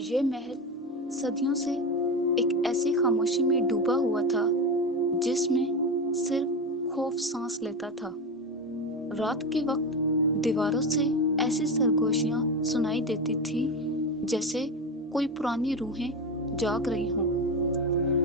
یہ محل صدیوں سے ایک ایسی خاموشی میں ڈوبا ہوا تھا جس میں صرف خوف سانس لیتا تھا۔ رات کے وقت دیواروں سے ایسی سرگوشیاں سنائی دیتی تھی جیسے کوئی پرانی روحیں جاگ رہی ہوں۔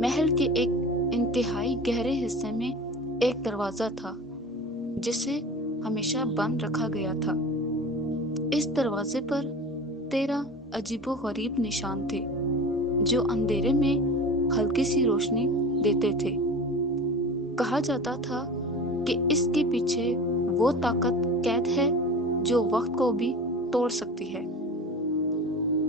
محل کے ایک انتہائی گہرے حصے میں ایک دروازہ تھا جسے ہمیشہ بند رکھا گیا تھا۔ اس دروازے پر 13 عجیب و غریب نشان تھے جو اندھیرے میں ہلکی سی روشنی دیتے تھے۔ کہا جاتا تھا کہ اس کے پیچھے وہ طاقت قید ہے جو وقت کو بھی توڑ سکتی ہے۔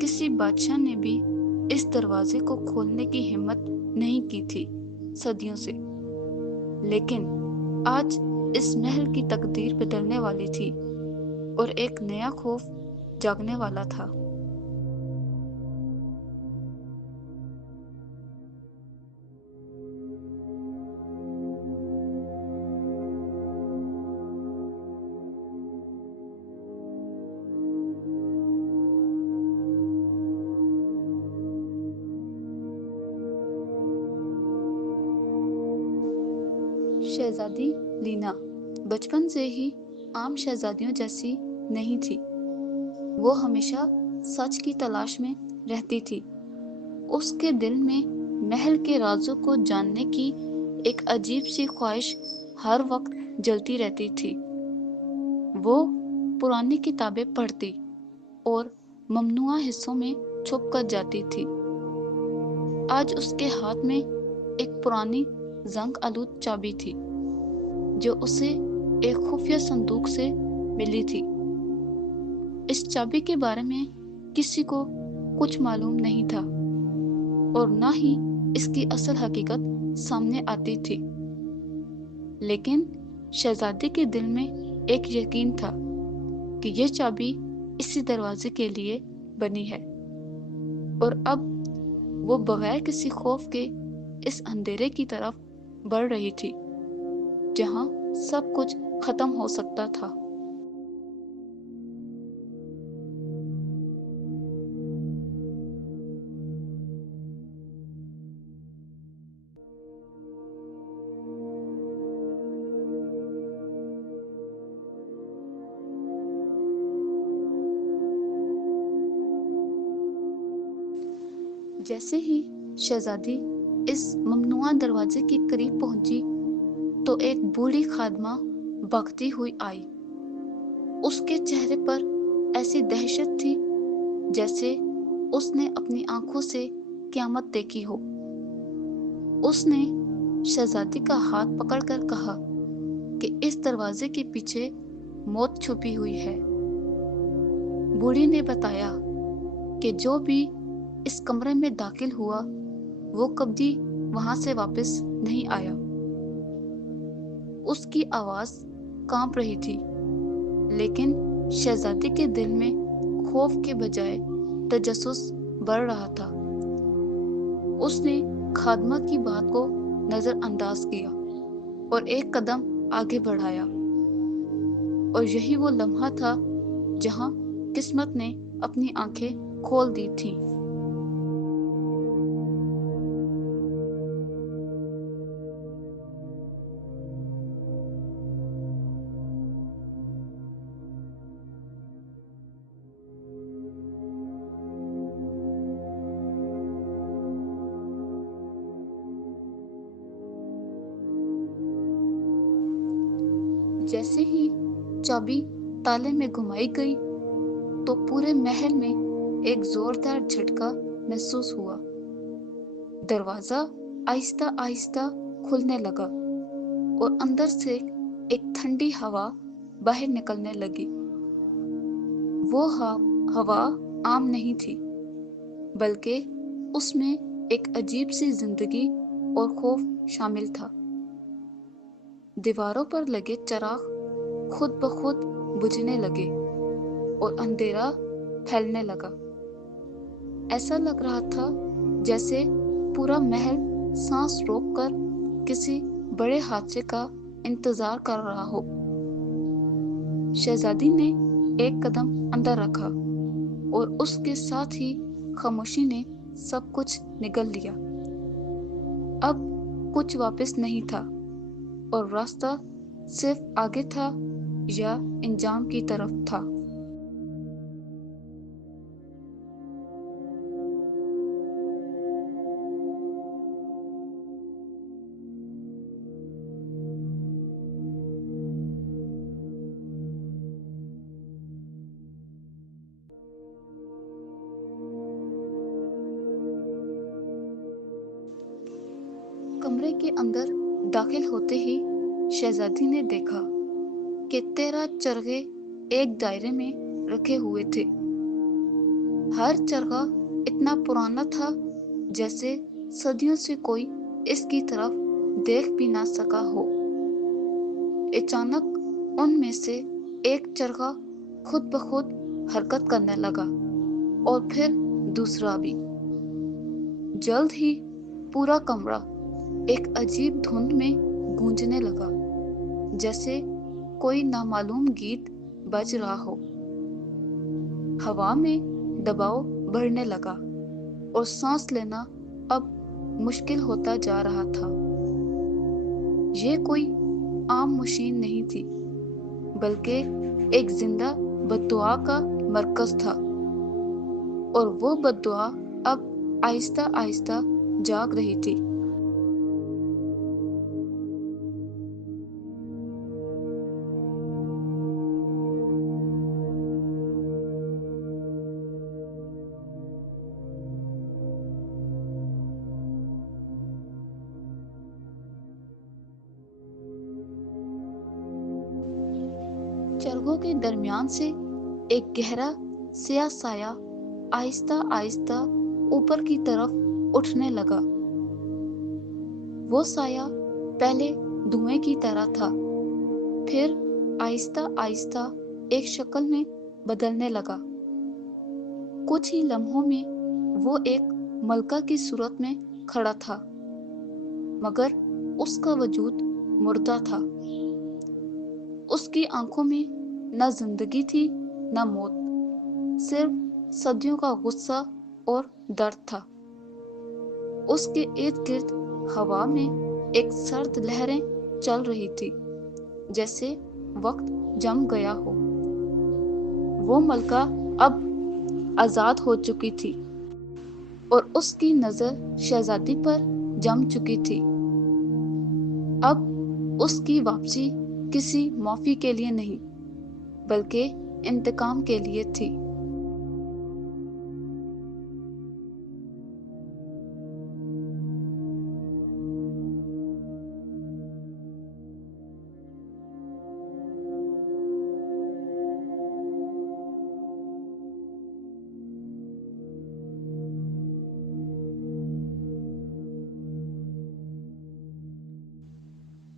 کسی بادشاہ نے بھی اس دروازے کو کھولنے کی ہمت نہیں کی تھی صدیوں سے، لیکن آج اس محل کی تقدیر بدلنے والی تھی اور ایک نیا خوف جاگنے والا تھا۔ شہزادی لینا بچپن سے ہی عام شہزادیوں جیسی نہیں تھی۔ وہ ہمیشہ سچ کی تلاش میں رہتی تھی۔ اس کے دل میں محل کے رازوں کو جاننے کی ایک عجیب سی خواہش ہر وقت جلتی رہتی تھی۔ وہ پرانی کتابیں پڑھتی اور ممنوعہ حصوں میں چھپ کر جاتی تھی۔ آج اس کے ہاتھ میں ایک پرانی زنگ آلود چابی تھی جو اسے ایک خفیہ صندوق سے ملی تھی۔ اس چابی کے بارے میں کسی کو کچھ معلوم نہیں تھا اور نہ ہی اس کی اصل حقیقت سامنے آتی تھی، لیکن شہزادی کے دل میں ایک یقین تھا کہ یہ چابی اسی دروازے کے لیے بنی ہے، اور اب وہ بغیر کسی خوف کے اس اندھیرے کی طرف بڑھ رہی تھی جہاں سب کچھ ختم ہو سکتا تھا۔ جیسے ہی شہزادی اس ممنوعہ دروازے کے قریب پہنچی تو ایک بوڑھی خادمہ بھاگتی ہوئی آئی۔ اس کے چہرے پر ایسی دہشت تھی جیسے اس نے اپنی آنکھوں سے قیامت دیکھی ہو۔ اس نے شہزادی کا ہاتھ پکڑ کر کہا کہ اس دروازے کے پیچھے موت چھپی ہوئی ہے۔ بوڑھی نے بتایا کہ جو بھی اس کمرے میں داخل ہوا وہ کبھی وہاں سے واپس نہیں آیا۔ اس کی آواز کانپ رہی تھی، لیکن شہزادی کے دل میں خوف کے بجائے تجسس بڑھ رہا تھا۔ اس نے خادمہ کی بات کو نظر انداز کیا اور ایک قدم آگے بڑھایا، اور یہی وہ لمحہ تھا جہاں قسمت نے اپنی آنکھیں کھول دی تھیں۔ جیسے ہی چابی تالے میں گھمائی گئی تو پورے محل میں ایک زوردار جھٹکا محسوس ہوا۔ دروازہ آہستہ آہستہ کھلنے لگا اور اندر سے ایک ٹھنڈی ہوا باہر نکلنے لگی۔ وہ ہوا عام نہیں تھی، بلکہ اس میں ایک عجیب سی زندگی اور خوف شامل تھا۔ دیواروں پر لگے چراغ خود بخود بجھنے لگے اور اندھیرا پھیلنے لگا۔ ایسا لگ رہا تھا جیسے پورا محل سانس روک کر کسی بڑے حادثے کا انتظار کر رہا ہو۔ شہزادی نے ایک قدم اندر رکھا اور اس کے ساتھ ہی खामोशी ने सब कुछ निगल लिया। अब कुछ वापस नहीं था और रास्ता सिर्फ आगे था या अंजाम की तरफ था। कमरे के अंदर दाखिल होते ही शहजादी ने देखा कि 13 चरखे एक दायरे में रखे हुए थे। हर चरखा इतना पुराना था जैसे सदियों से कोई इसकी तरफ देख भी ना सका हो। अचानक उनमें से एक चरखा खुद ब खुद हरकत करने लगा और फिर दूसरा भी। जल्द ही पूरा कमरा एक अजीब धुंध में गूंजने लगा, जैसे कोई नामालूम गीत बज रहा हो। हवा में दबाव बढ़ने लगा और सांस लेना अब मुश्किल होता जा रहा था। ये कोई आम मशीन नहीं थी, बल्कि एक जिंदा बद्दुआ का मरकज था, और वो बद्दुआ अब आहिस्ता आहिस्ता जाग रही थी। चरखों के दरमियान से एक गहरा स्याह साया आहिस्ता आहिस्ता ऊपर की तरफ उठने लगा। वो साया पहले धुएं की तरह था, फिर आहिस्ता आहिस्ता एक शक्ल में बदलने लगा। कुछ ही लम्हों में वो एक मलका की सूरत में खड़ा था, मगर उसका वजूद मुर्दा था। उसकी आंखों में न जिंदगी थी न मौत, सिर्फ सदियों का गुस्सा और दर्द था। उसके इर्द गिर्द हवा में एक सर्द लहरें चल रही थी, जैसे वक्त जम गया हो। वो मलका अब आजाद हो चुकी थी और उसकी नजर शहजादी पर जम चुकी थी। अब उसकी वापसी किसी माफी के लिए नहीं, बल्कि इंतकाम के लिए थी।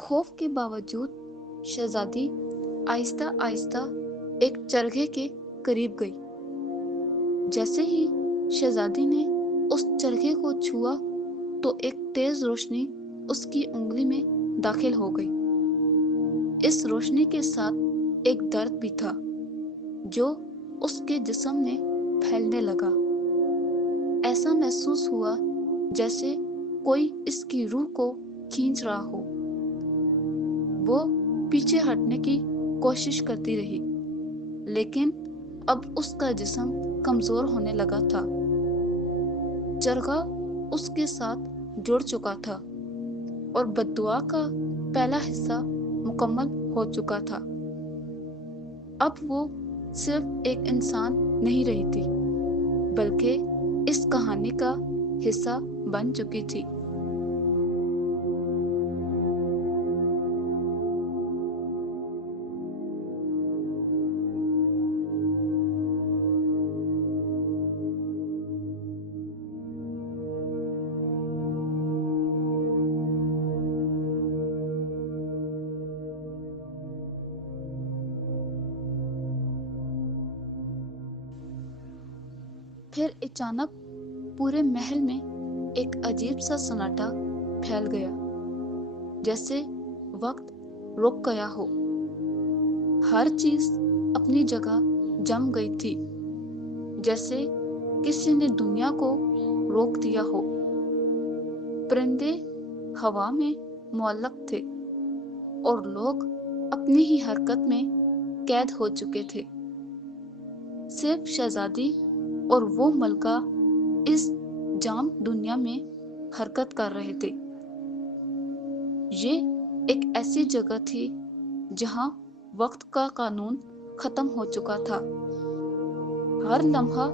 खौफ के बावजूद शहजादी आहिस्ता आहिस्ता एक चरखे के करीब गई। जैसे ही शहजादी ने उस चरखे को छुआ तो एक तेज रोशनी उसकी उंगली में दाखिल हो गई। इस रोशनी के साथ एक दर्द भी था जो उसके जिस्म में फैलने लगा। ऐसा महसूस हुआ जैसे कोई इसकी रूह को खींच रहा हो। वो पीछे हटने की कोशिश करती रही, लेकिन अब उसका जिस्म कमजोर होने लगा था। चरखा उसके साथ जुड़ चुका था और बद्दुआ का पहला हिस्सा मुकम्मल हो चुका था। अब वो सिर्फ एक इंसान नहीं रही थी, बल्कि इस कहानी का हिस्सा बन चुकी थी। फिर अचानक पूरे महल में एक अजीब सा सन्नाटा फैल गया, जैसे वक्त रुक गया हो। हर चीज अपनी जगह जम गई थी, जैसे किसी ने दुनिया को रोक दिया हो। परिंदे हवा में मुअल्लक थे और लोग अपनी ही हरकत में कैद हो चुके थे। सिर्फ शहजादी और वो मलका इस जाम दुनिया में हरकत कर रहे थे। ये एक ऐसी जगह थी जहां वक्त का कानून खत्म हो चुका था। हर लम्हा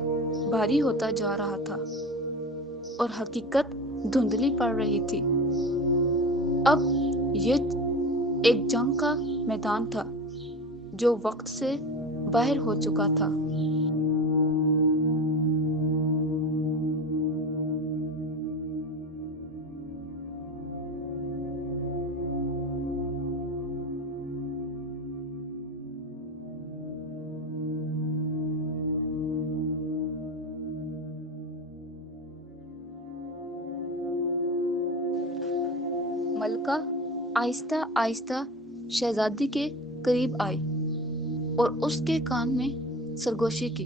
भारी होता जा रहा था और हकीकत धुंधली पड़ रही थी। अब ये एक जंग का मैदान था जो वक्त से बाहर हो चुका था। मलका आहिस्ता आहिस्ता शहजादी के करीब आई और उसके कान में सरगोशी की।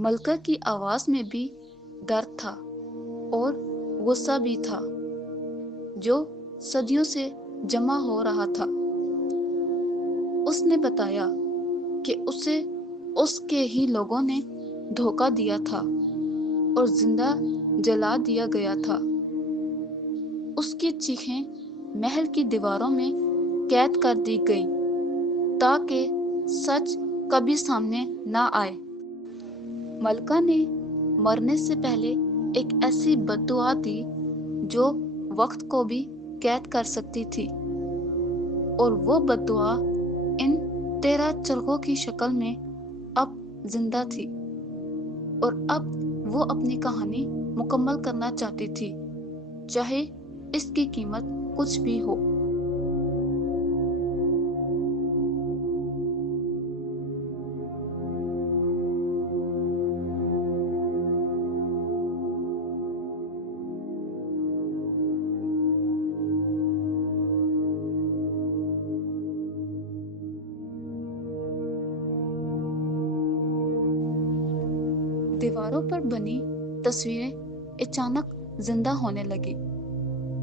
मलका की आवाज में भी दर्द था और गुस्सा भी था जो सदियों से जमा हो रहा था। उसने बताया कि उसे उसके ही लोगों ने धोखा दिया था और जिंदा जला दिया गया था। उसकी चीखें महल की दीवारों में कैद कर दी गई ताकि सच कभी सामने ना आए। मलका ने मरने से पहले एक ऐसी बद्दुआ दी जो वक्त को भी कैद कर सकती थी, और वो बद्दुआ इन 13 चरखों की शक्ल में अब जिंदा थी और अब वो अपनी कहानी मुकम्मल करना चाहती थी, चाहे इसकी कीमत कुछ भी हो। दीवारों पर बनी तस्वीरें अचानक जिंदा होने लगी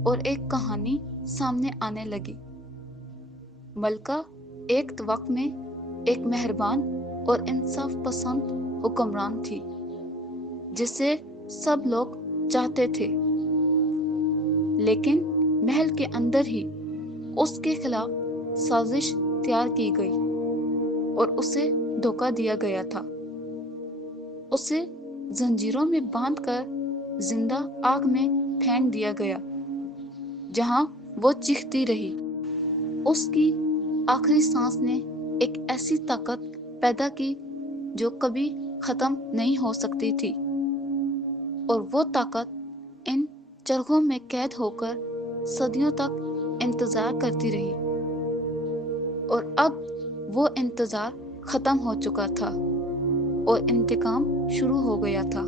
और एक कहानी सामने आने लगी। मलका एक वक्त में एक मेहरबान और इंसाफ पसंद हुक्मरान थी जिसे सब लोग चाहते थे, लेकिन महल के अंदर ही उसके खिलाफ साजिश तैयार की गई और उसे धोखा दिया गया था। उसे जंजीरों में बांधकर जिंदा आग में फेंक दिया गया जहां वो चीखती रही। उसकी आखिरी सांस ने एक ऐसी ताकत पैदा की जो कभी खत्म नहीं हो सकती थी, और वो ताकत इन चरखों में कैद होकर सदियों तक इंतजार करती रही। और अब वो इंतजार खत्म हो चुका था और इंतकाम शुरू हो गया था।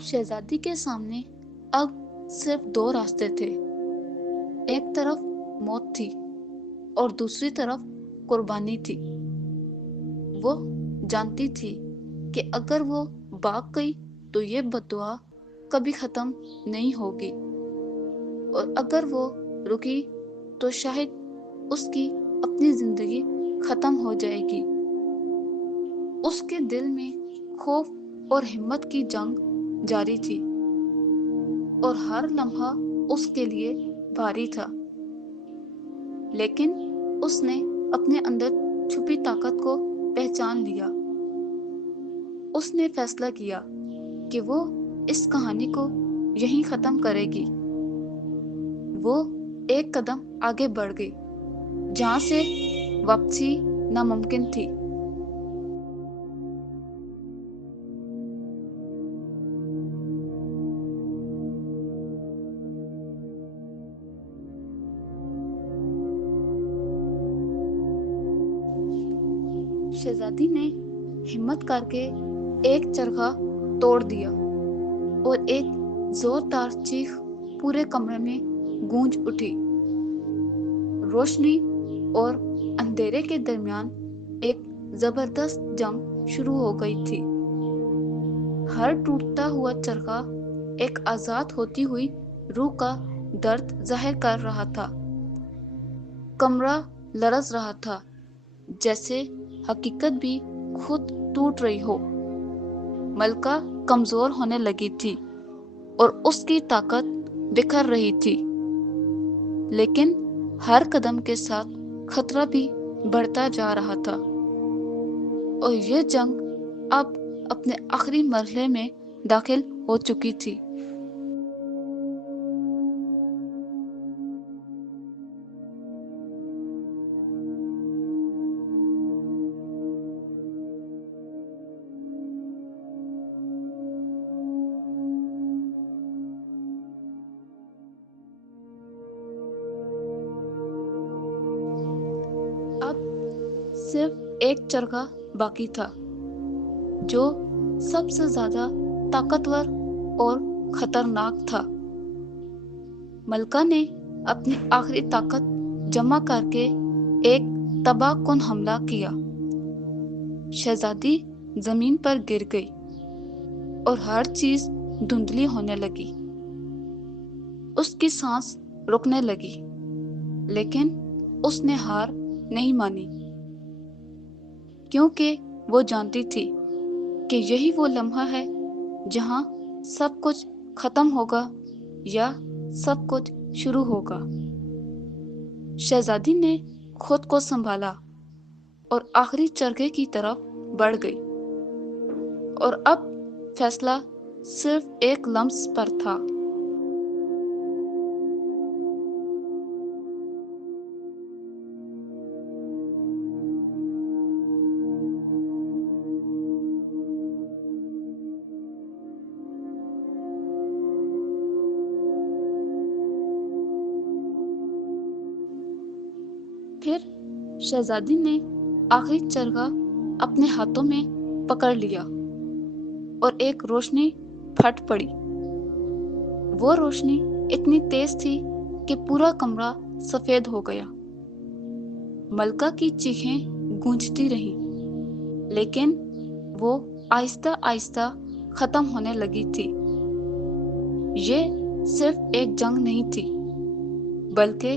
शहजादी के सामने अब सिर्फ 2 रास्ते थे। एक तरफ मौत थी और दूसरी तरफ कुर्बानी थी। वो जानती थी कि अगर वो भाग गई तो ये बद्दुआ कभी खत्म नहीं होगी, और अगर वो रुकी तो शायद उसकी अपनी जिंदगी खत्म हो जाएगी। उसके दिल में खौफ और हिम्मत की जंग जारी थी और हर लम्हा उसके लिए भारी था, लेकिन उसने अपने अंदर छुपी ताकत को पहचान लिया। उसने फैसला किया कि वो इस कहानी को यहीं खत्म करेगी। वो एक कदम आगे बढ़ गई जहां से वापसी नामुमकिन थी। शहजादी ने हिम्मत करके एक चरखा तोड़ दिया और एक जोरदार चीख पूरे कमरे में गूंज उठी। रोशनी और अंधेरे के दरमियान एक जबरदस्त जंग शुरू हो गई थी। हर टूटता हुआ चरखा एक आजाद होती हुई रूह का दर्द जाहिर कर रहा था। कमरा लरज रहा था, जैसे हकीकत भी खुद टूट रही हो। मलका कमजोर होने लगी थी और उसकी ताकत बिखर रही थी, लेकिन हर कदम के साथ खतरा भी बढ़ता जा रहा था और यह जंग अब अपने आखिरी मरहले में दाखिल हो चुकी थी। अब सिर्फ एक चरखा बाकी था, जो सबसे ज्यादा ताकतवर और खतरनाक था। मलका ने अपनी आखिरी ताकत जमा करके एक तबाहकुन हमला किया। शहजादी जमीन पर गिर गई और हर चीज धुंधली होने लगी। उसकी सांस रुकने लगी, लेकिन उसने हार नहीं मानी, क्योंकि वो जानती थी कि यही वो लम्हा है जहां सब कुछ खत्म होगा या सब कुछ शुरू होगा। शहजादी ने खुद को संभाला और आखिरी चरखे की तरफ बढ़ गई, और अब फैसला सिर्फ एक लम्स पर था। फिर शहजादी ने आखिरी चरखा अपने हाथों में पकड़ लिया और एक रोशनी फट पड़ी। वो रोशनी इतनी तेज थी कि पूरा कमरा सफेद हो गया। मलका की चीखें गूंजती रहीं, लेकिन वो आहिस्ता आहिस्ता खत्म होने लगी थी। ये सिर्फ एक जंग नहीं थी, बल्कि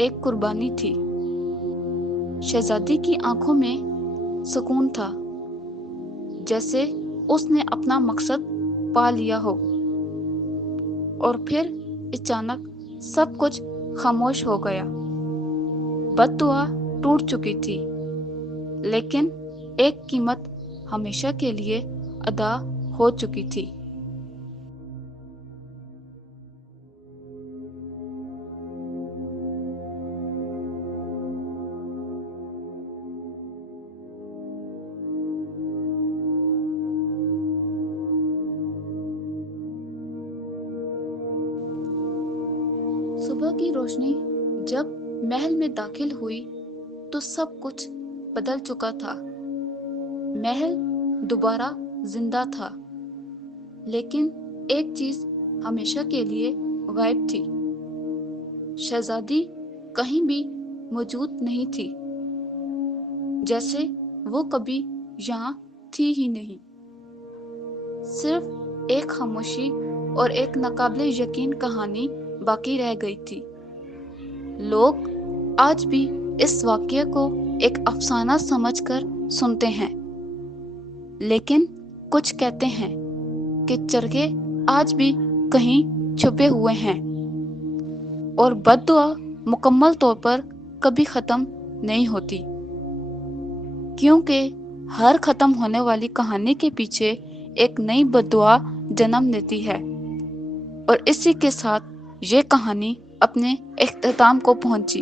एक कुर्बानी थी। शहजादी की आंखों में सुकून था, जैसे उसने अपना मकसद पा लिया हो। और फिर अचानक सब कुछ खामोश हो गया। बद्दुआ टूट चुकी थी, लेकिन एक कीमत हमेशा के लिए अदा हो चुकी थी। सुबह की रोशनी जब महल में दाखिल हुई तो सब कुछ बदल चुका था। महल दोबारा जिंदा था, लेकिन एक चीज हमेशा के लिए गायब थी। शहजादी कहीं भी मौजूद नहीं थी, जैसे वो कभी यहाँ थी ही नहीं। सिर्फ एक खामोशी और एक नाकाबिले यकीन कहानी बाकी रह गई थी। लोग आज भी इस वाकये को एक अफसाना समझकर सुनते हैं, लेकिन कुछ कहते हैं कि चरखे आज भी कहीं छुपे हुए हैं और बद्दुआ मुकम्मल तौर पर कभी खत्म नहीं होती, क्योंकि हर खत्म होने वाली कहानी के पीछे एक नई बद्दुआ जन्म लेती है। और इसी के साथ ये कहानी अपने इख्तिताम को पहुंची।